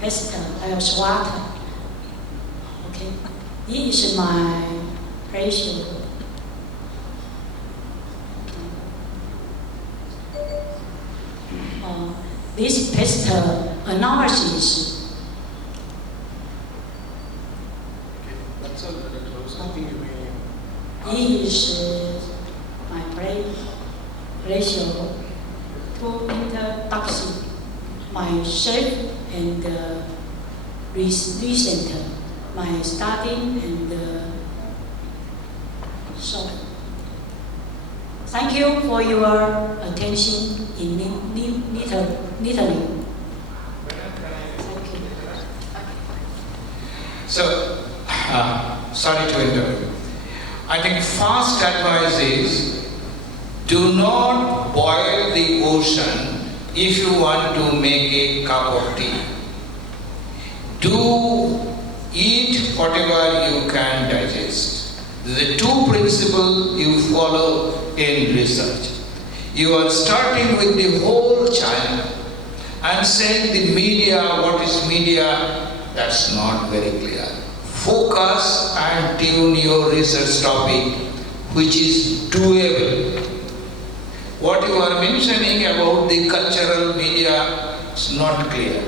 there's water. Okay, this is my ratio. This pest analysis. Okay, that's all very close. I think you may. Is my ratio to intertoxic, my shape and recent, my starting and so. Thank you for your attention in listening. Thank you. So, sorry to interrupt. I think first advice is, do not boil the ocean if you want to make a cup of tea. Do eat whatever you can digest. The two principles you follow in research. You are starting with the whole China and saying the media, what is media? That's not very clear. Focus and tune your research topic, which is doable. What you are mentioning about the cultural media is not clear.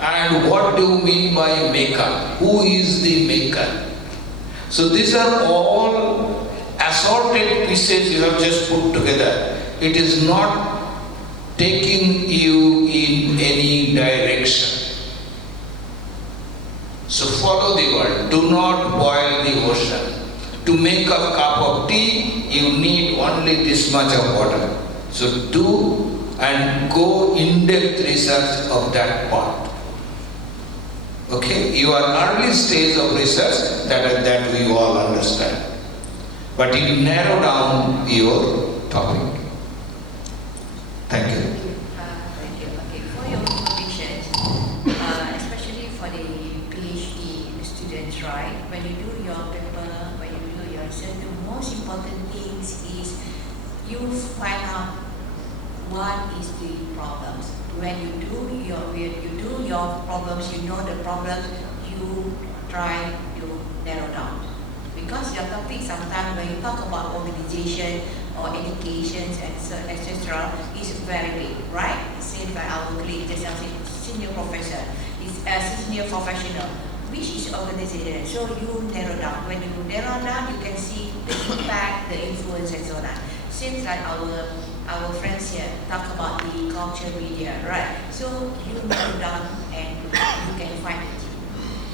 And what do you mean by maker? Who is the maker? So these are all assorted pieces you have just put together. It is not taking you in any direction. So follow the word. Do not boil the ocean. To make a cup of tea, you need only this much of water. So do and go in-depth research of that part. Okay, you are early stage of research, that we all understand. But you narrow down your topic. Thank you. Thank you. Okay, for your information, especially for the PhD students, right? When you do your paper, when you do your research, the most important things is you find out what is the problems. When you do your problems, you know the problems, you try to narrow down. Because your topic sometimes when you talk about organization or education and etc. is very big, right? It seems like our colleague just a senior professor, is a senior professional, which is organization. So you narrow down. When you narrow down, you can see the impact, the influence, and so on. Seems like our friends here talk about the culture media, right? So you narrow down and you can find it,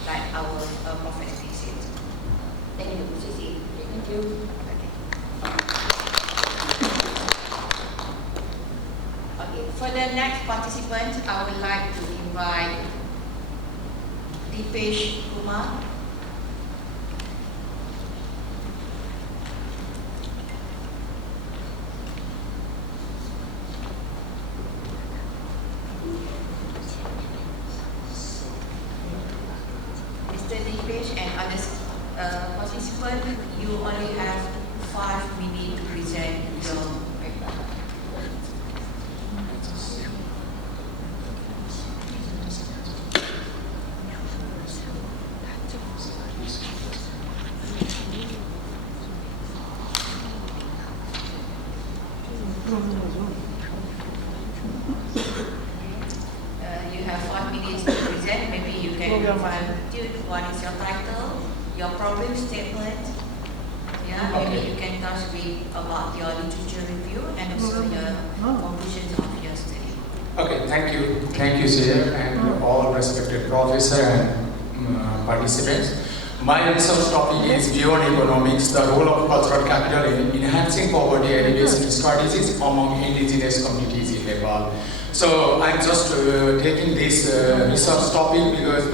like our professor said. Thank you, Cici. Thank you. Okay, for the next participant, I would like to invite Dipesh Kumar. Mr. Dipesh and others participants, you only have 5 minutes to present your paper. You have 5 minutes to present. Maybe you can provide what is your title, your problem statement. Yeah, Okay. maybe you can touch a bit about your literature review and also your conclusions of your study. Okay, thank you, Chair, and all respected professor and participants. My research topic is beyond economics, the role of cultural capital in enhancing poverty alleviation strategies among indigenous communities in Nepal. So I'm just taking this research topic because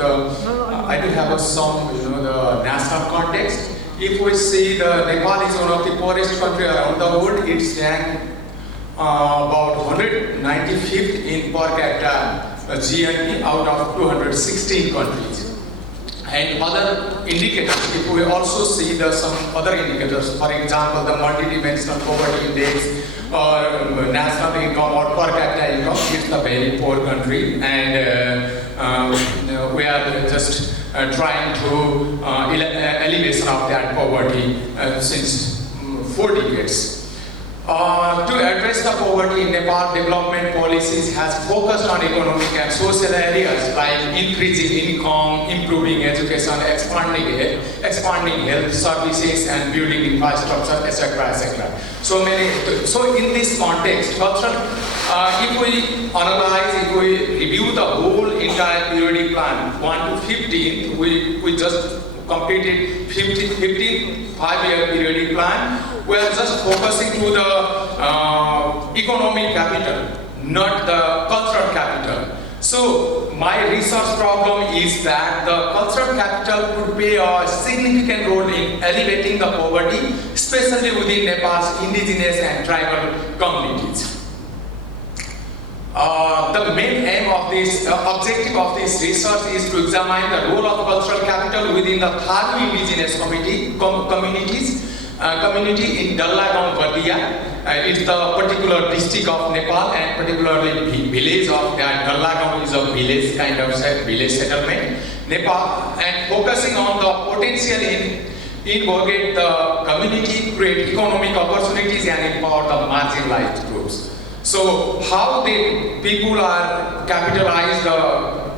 I do have some, the national context. If we see Nepal is one of the poorest country around the world, it's ranked about 195th in per capita GNP out of 216 countries. And other indicators, if we also see some other indicators, for example, the multidimensional poverty index or national income or per capita income, it's a very poor country. And just trying to elevation of that poverty since 4 decades. To address the poverty in Nepal, development policies has focused on economic and social areas like increasing income, improving education, expanding health services, and building infrastructure, etc., etc. So in this context, cultural, if we analyze, if we review the whole entire periodic plan, 1 to 15, we just completed 15 5-year periodic plan. We are just focusing to the economic capital, not the cultural capital. So my research problem is that the cultural capital could play a significant role in elevating the poverty, especially within Nepal's indigenous and tribal communities. The main aim of this, objective of this research is to examine the role of cultural capital within the Tharu indigenous community in Dallagaon, Badia. It's the particular district of Nepal, and particularly village of that. Dallagaon is a village, kind of village settlement. Nepal, and focusing on the potential in invigorate the community, create economic opportunities, and empower the marginalized groups. So how the people are capitalized the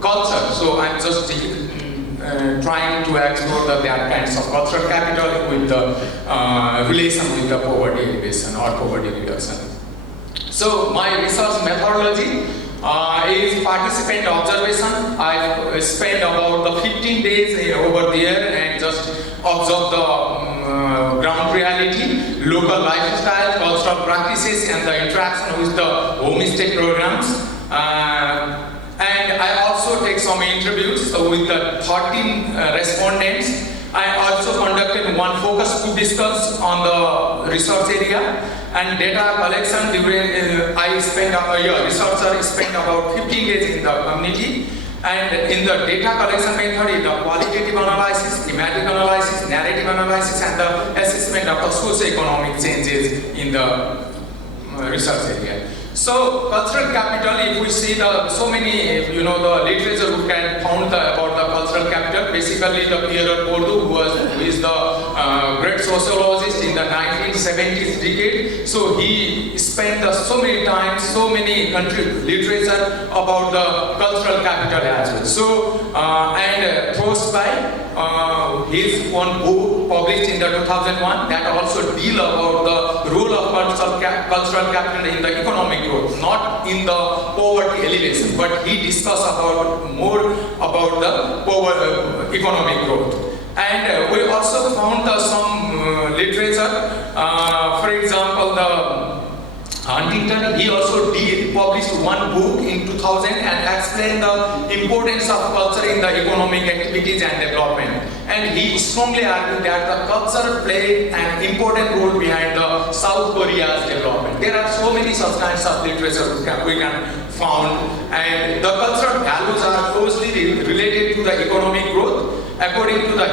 culture. So I'm just trying to explore that kinds of cultural capital with the relation with the poverty elevation or poverty reduction. So my research methodology is participant observation. I spent about 15 days over there and just observe the ground reality, local lifestyle, cultural practices, and the interaction with the homestay programs. And I also take some interviews with the 13 respondents. I also conducted one focus group discuss on the research area and data collection. During researcher spent about 15 days in the community. And in the data collection method, the qualitative analysis, thematic analysis, narrative analysis, and the assessment of the socio-economic changes in the research area. So cultural capital, if we see so many, the literature who can found about the cultural capital, basically the Pierre Bourdieu, who is the great sociologist in the 1970s decade. So he spent so many times, so many country literature about the cultural capital as well. So and Prost by his one book published in the 2001 that also deal about the role of cultural capital in the economic growth, not in the poverty elevation, but he discussed more about the economic growth. And we also found some literature, for example, the Huntington, he also published one book in 2000 and explained the importance of culture in the economic activities and development. And he strongly argued that the culture played an important role behind the South Korea's development. There are so many such kinds of literature we can found, and the cultural values are closely related to the economic growth. According to the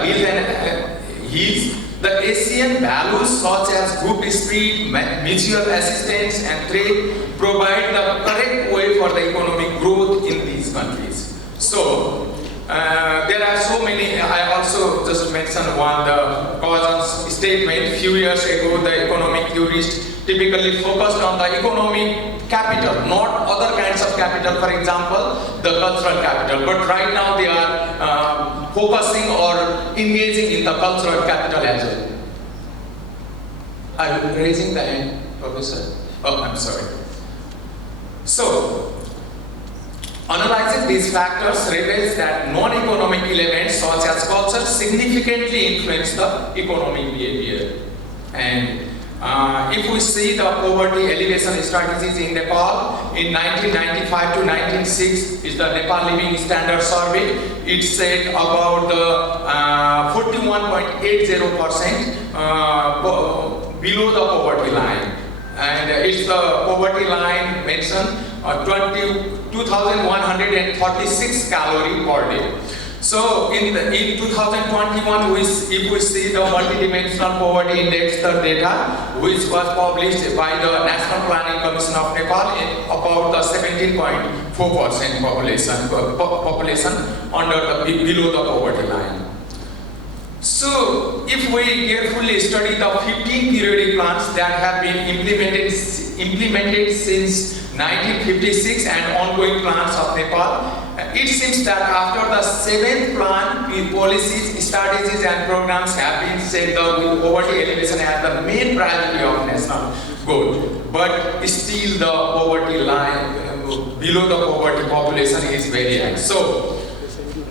Hills, the Asian values such as group spirit, mutual assistance, and trade provide the correct way for the economic growth in these countries. So there are so many. I also just mentioned one, the Cousins statement. Few years ago, the economic theorists typically focused on the economic capital, not other kinds of capital, for example, the cultural capital. But right now they are focusing or engaging in the cultural capital as well. Are you raising the hand, Professor? Oh, I'm sorry. So, analyzing these factors reveals that non-economic elements such as culture significantly influence the economic behavior. And if we see the poverty elevation strategies in Nepal, in 1995 to 1996 is the Nepal Living Standard Survey. It said about the 41.80% below the poverty line. And it's the poverty line mentioned 2,136 calories per day. So in 2021, if we see the multidimensional poverty index, the data which was published by the National Planning Commission of Nepal about the 17.4% population under the below the poverty line. So, if we carefully study the 15 periodic plans that have been implemented since 1956 and ongoing plans of Nepal, it seems that after the 7th plan, policies, strategies and programs have been set down with poverty elimination as the main priority of national goal. But still the poverty line, below the poverty population is very high. So,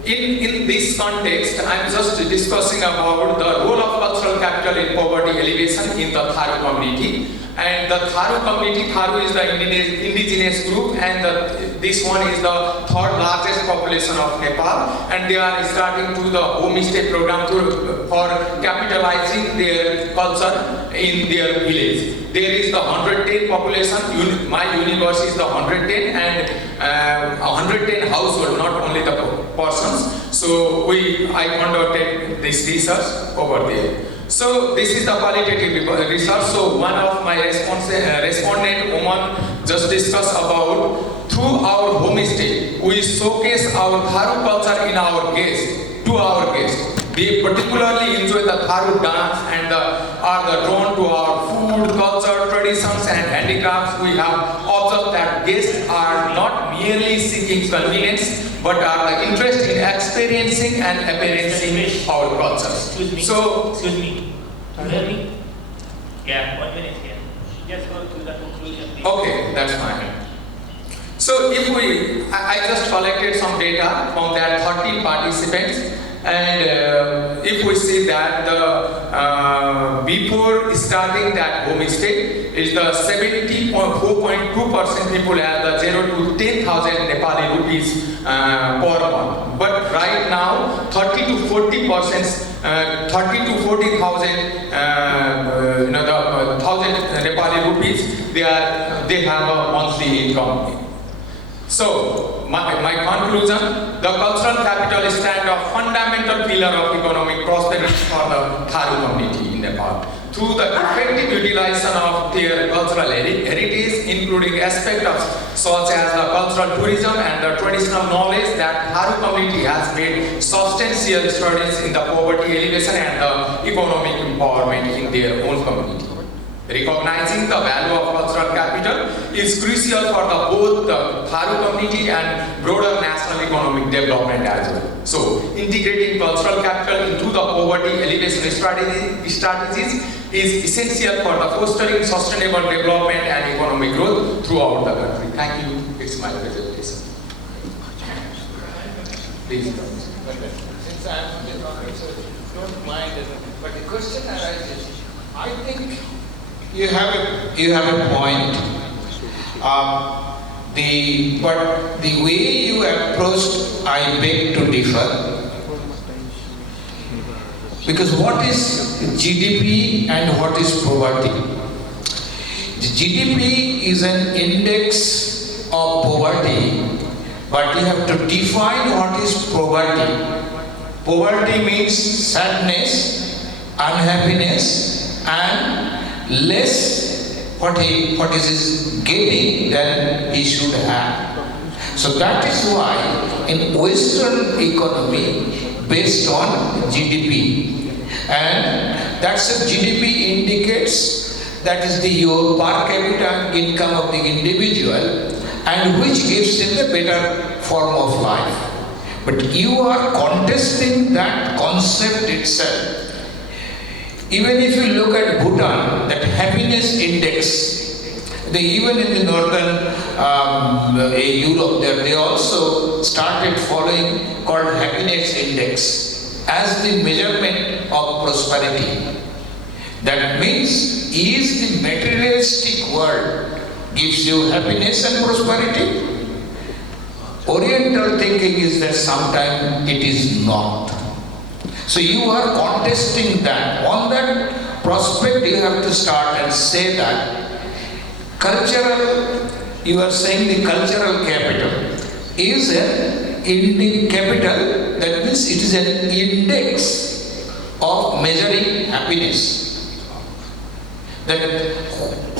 in this context, I am just discussing about the role of cultural capital in poverty elevation in the Tharu community. And the Tharu community, Tharu is the indigenous group, and this one is the third largest population of Nepal, and they are starting to the homestay program for capitalizing their culture in their village. There is the 110 population, my university is the 110, and 110 household, not only the persons. So I conducted this research over there. So this is the qualitative research. So one of my respondent woman just discussed about through our homestay, we showcase our Tharu culture in our guests, to our guests. They particularly enjoy the Tharu dance and are drawn to our food, culture, traditions and handicrafts. We have observed that guests are not merely seeking convenience, but are interested in experiencing and apprehending our cultures. Excuse me. So, excuse me. You hear me? Yeah, 1 minute here. Just go to the conclusion. Please. Okay, that's fine. So if I just collected some data from that 13 participants, and if we see that the before starting that homestay is the 74.2% people have the 0 to 10,000 Nepali rupees per month. But right now, 30 to 40,000 Nepali rupees, they have a monthly income. So, my conclusion, the cultural capital stands a fundamental pillar of economic prosperity for the Tharu community in Nepal. Through the effective utilization of their cultural heritage, including aspects such as the cultural tourism and the traditional knowledge, that Tharu community has made substantial studies in the poverty alleviation and the economic empowerment in their own community. Recognizing the value of cultural capital is crucial for both the Tharu community and broader national economic development as well. So, integrating cultural capital into the poverty alleviation strategies is essential for the fostering sustainable development and economic growth throughout the country. Thank you. It's my presentation. Please. Since I am on the topic, so don't mind, but the question arises, I think you have a point. But the way you approached, I beg to differ. Because what is GDP and what is poverty? The GDP is an index of poverty, but you have to define what is poverty. Poverty means sadness, unhappiness, and less what he is getting than he should have. So that is why in Western economy based on GDP, and that's a GDP indicates that is your per capita income of the individual, and which gives him a better form of life. But you are contesting that concept itself. Even if you look at Bhutan, that happiness index, even in the northern Europe, they also started following called happiness index as the measurement of prosperity. That means, is the materialistic world gives you happiness and prosperity? Oriental thinking is that sometimes it is not. So you are contesting that. On that prospect, you have to start and say that cultural, you are saying the cultural capital is an capital, that means it is an index of measuring happiness. That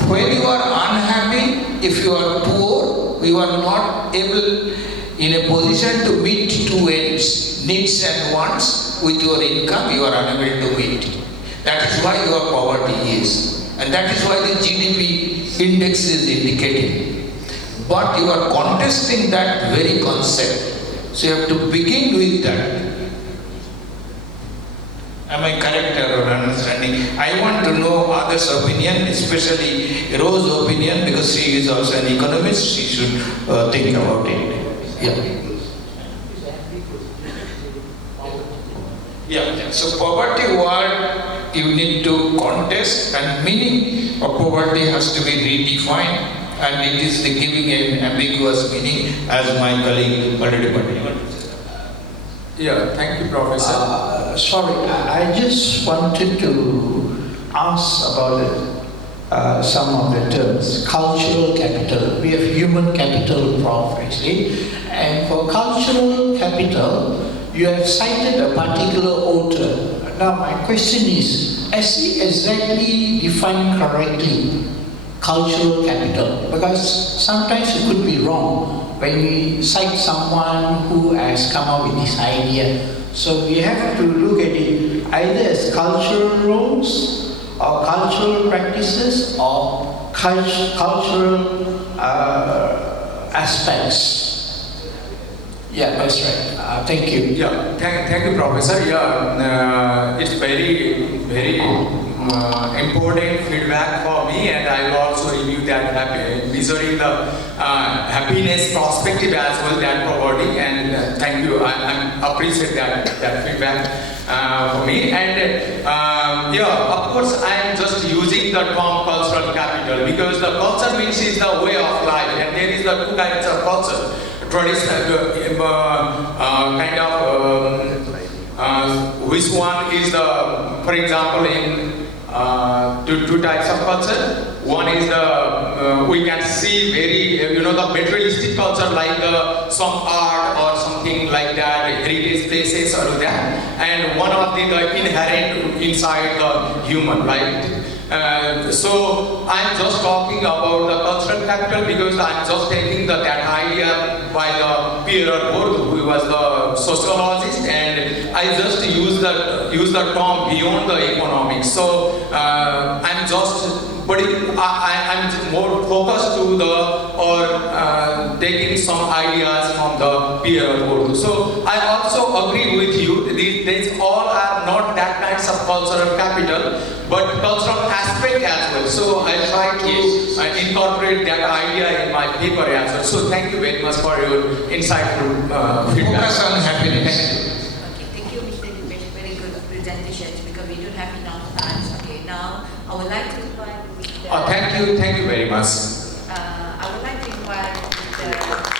when you are unhappy, if you are poor, you are not able in a position to meet two ends, needs and wants, with your income you are unable to meet. That is why your poverty is. And that is why the GDP index is indicating. But you are contesting that very concept. So you have to begin with that. Am I correct or understanding? I want to know others' opinion, especially Rose's opinion, because she is also an economist. She should think about it. Yeah. Yeah. So poverty word you need to contest, and meaning of poverty has to be redefined, and it is the giving an ambiguous meaning, as my colleague already pointed. Yeah, thank you, Professor. Sorry, I just wanted to ask about some of the terms. Cultural capital. We have human capital, Prof, actually. And for cultural capital, you have cited a particular author. Now, my question is he exactly defined correctly cultural capital? Because sometimes it could be wrong when we cite someone who has come up with this idea. So we have to look at it either as cultural roles or cultural practices or cultural aspects. Yeah, that's right. Thank you. Yeah, thank you, Professor. Yeah, it's very important feedback for me, and I will also review that measuring the happiness perspective as well that providing. And thank you. I appreciate that feedback for me. And yeah, of course, I am just using the term cultural capital because the culture means is the way of life, and there is the two kinds of culture. Traditional kind of which one is the, for example, in two types of culture. One is the we can see very the materialistic culture like some art or something like that, heritage places or that, and one of the inherent inside the human, right? So I'm just talking about the cultural capital because I'm just taking that idea by the Pierre Bourdieu, who was the sociologist, and I just use the term beyond the economics. So I'm just, but I'm more focused to taking some ideas from the Pierre Bourdieu. So I also agree with you. These all are not that kinds of cultural capital, but cultural aspect as well. So I try to incorporate that idea in my paper as well. So thank you very much for your insightful feedback. Focus on happiness. Okay, thank you, Mr. Dipesh. Very good presentations because we don't have enough time. Okay, now I would like to invite Mr. Thank you very much. I would like to invite Mr.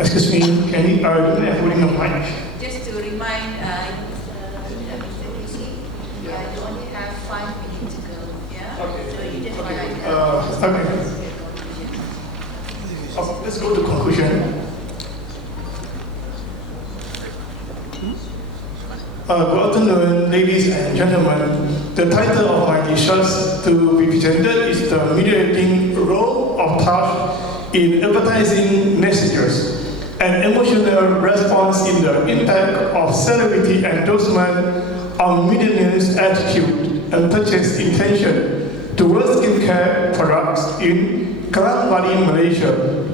Excuse me, can you holding the mic? Just to remind Mr. Casey, you only have 5 minutes to go. Yeah. Okay. So you just highlight. Okay. Let's go to conclusion. Good afternoon, ladies and gentlemen. The title of my discussion to be presented is the mediating role of touch in advertising messages, an emotional response in the impact of celebrity endorsement on millennials' attitude and purchase intention towards skincare products in Klang Valley, Malaysia.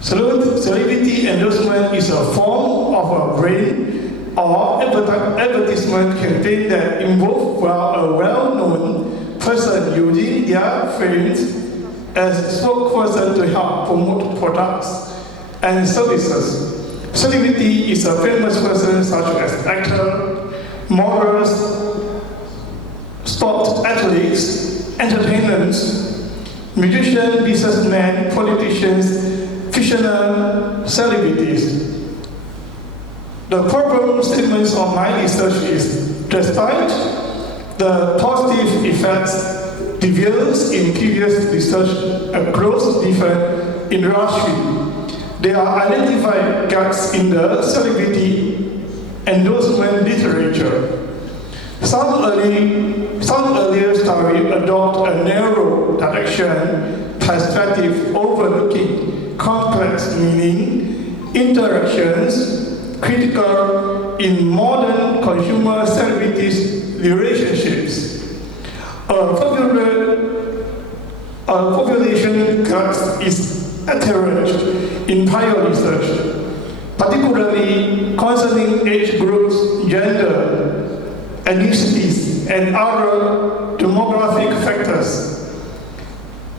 Celebrity endorsement is a form of a brand or advertisement campaign that involves a well-known persons using their friends as spokesperson to help promote products and services. Celebrity is a famous person such as actor, models, sport athletes, entertainers, musicians, businessmen, politicians, fictional celebrities. The problem statements of my research is, despite the positive effects developed in previous research across different industries, there are identified gaps in the celebrity endorsement literature. Some earlier studies adopt a narrow direction perspective overlooking complex meaning interactions critical in modern consumer celebrities relationships. A population class is heterogeneous in prior research, particularly concerning age groups, gender, ethnicities, and other demographic factors.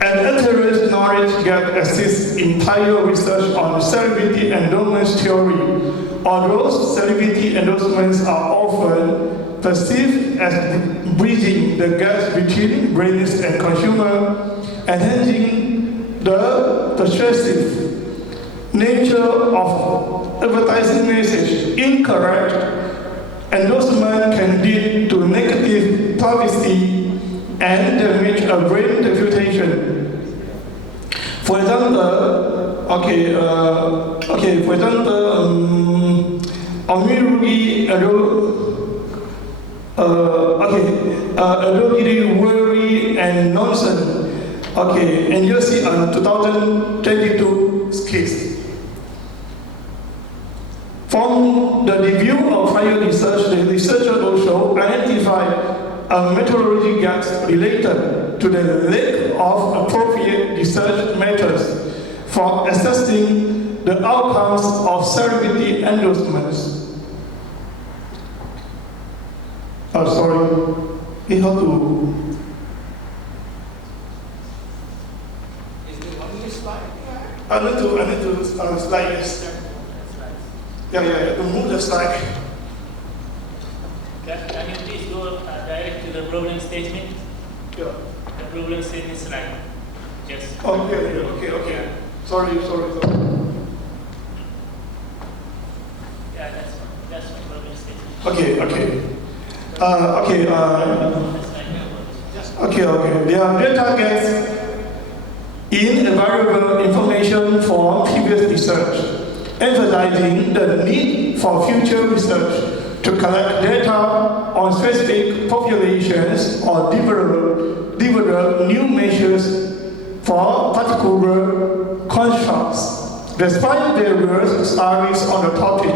An heterogeneous knowledge gap exists in prior research on celebrity endorsement theory, although celebrity endorsements are often perceived as bridging the gaps between brands and consumer, enhancing the persuasive nature of advertising message. Incorrect endorsement can lead to negative publicity and damage a brand reputation. For example, Omirugi Adogiri worry and nonsense. Okay, and you see on 2022 case. From the review of prior research, the researcher also identified a methodology gaps related to the lack of appropriate research methods for assessing the outcomes of celebrity endorsements. We have to. Is there only slide? I need to slide this. Yeah, to move the slide. Can you please go direct to the problem statement? Yeah. The problem statement slide. Yes. Okay. Sorry. Yeah, that's one problem statement. Okay. There are data gaps in available information for previous research, emphasizing the need for future research to collect data on specific populations or develop new measures for particular constructs. Despite various studies on the topic,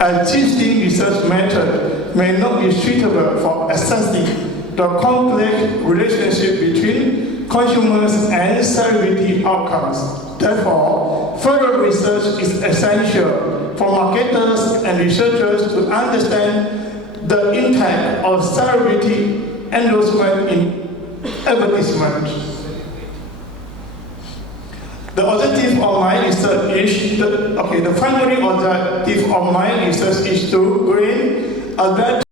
existing research methods may not be suitable for assessing the complex relationship between consumers and celebrity outcomes. Therefore, further research is essential for marketers and researchers to understand the impact of celebrity endorsement in advertisement. The objective of my research is the primary objective of my research is to bring a better